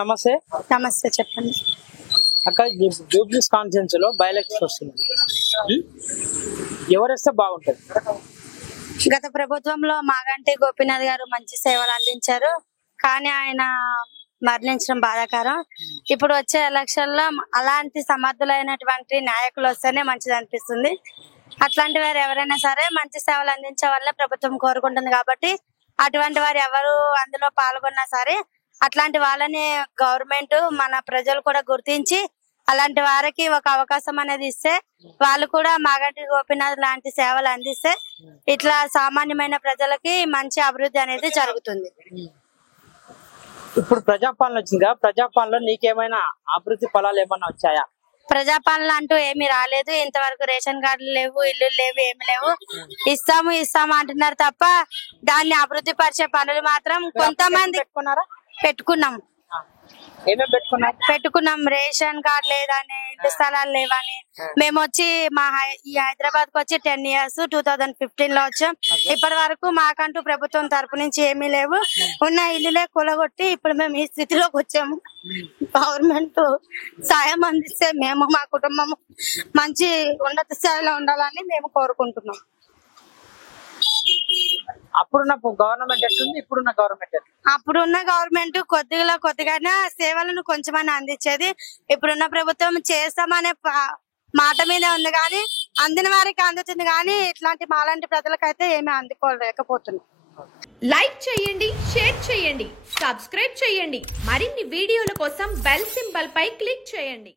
నమస్తే. నమస్తే, చెప్పండి. అక్క, జూబ్లీస్ కాన్ఫరెన్స్ లో బై ఎలక్షన్ వస్తుంది. ఎవరేస్తే బాగుంటది? గత ప్రభుత్వంలో మాగంటి గోపీనాథ్ గారు మంచి సేవలు అందించారు, కానీ ఆయన మరణించడం బాధాకరం. ఇప్పుడు వచ్చే ఎలక్షన్ లో అలాంటి సమర్థులైనటువంటి నాయకులు వస్తేనే మంచిది అనిపిస్తుంది. అట్లాంటి వారు ఎవరైనా సరే మంచి సేవలు అందించే వాళ్ళే ప్రభుత్వం కోరుకుంటుంది. కాబట్టి అటువంటి వారు ఎవరు అందులో పాల్గొన్నా సరే అట్లాంటి వాళ్ళని గవర్నమెంట్, మన ప్రజలు కూడా గుర్తించి అలాంటి వారికి ఒక అవకాశం అనేది ఇస్తే, వాళ్ళు కూడా మాగంటి గోపీనాథ్ లాంటి సేవలు అందిస్తే ఇట్లా సామాన్యమైన ప్రజలకి మంచి అభివృద్ధి అనేది జరుగుతుంది. ఇప్పుడు ప్రజాపాలన వచ్చిందిగా, ప్రజాపాలనలో నీకేమైనా అభివృద్ధి ఫలాలు ఏమన్నా వచ్చాయా? ప్రజాపాలన అంటూ ఏమి రాలేదు. ఇంతవరకు రేషన్ కార్డులు లేవు, ఇల్లు లేవు, ఏమి లేవు. ఇస్తాము అంటున్నారు తప్ప దాన్ని అభివృద్ధి పరిచే పనులు మాత్రం కొంతమంది పెట్టుకున్నాం. రేషన్ కార్డు లేదని, ఇంటి స్థలాలు లేవని. మేము వచ్చి ఈ హైదరాబాద్ కు వచ్చి 10 years 2015 లో వచ్చాం. ఇప్పటి వరకు మాకంటూ ప్రభుత్వం తరపు నుంచి ఏమీ లేవు. ఉన్న ఇల్లులే కూలగొట్టి ఇప్పుడు మేము ఈ స్థితిలోకి వచ్చాము. గవర్నమెంట్ సాయం అందిస్తే మేము, మా కుటుంబం మంచి ఉన్నత స్థాయిలో ఉండాలని మేము కోరుకుంటున్నాం. అప్పుడున్న గవర్నమెంట్ ఎట్లుంది, ఇప్పుడున్న గవర్నమెంట్ ఎట్లుంది? అప్పుడున్న గవర్నమెంట్ కొద్దిగానే సేవలను కొంచెమైనా అందించేది. ఇప్పుడున్న ప్రభుత్వం చేస్తామనే మాట మీద ఉంది, కానీ అందిన వారికి అందుతుంది, కానీ ఇట్లాంటి మాలాంటి ప్రజలకైతే ఏమీ అందుకోలేకపోతుంది. లైక్ చేయండి, షేర్ చేయండి, సబ్స్క్రైబ్ చేయండి. మరిన్ని వీడియోల కోసం బెల్ సింబల్ పై క్లిక్ చేయండి.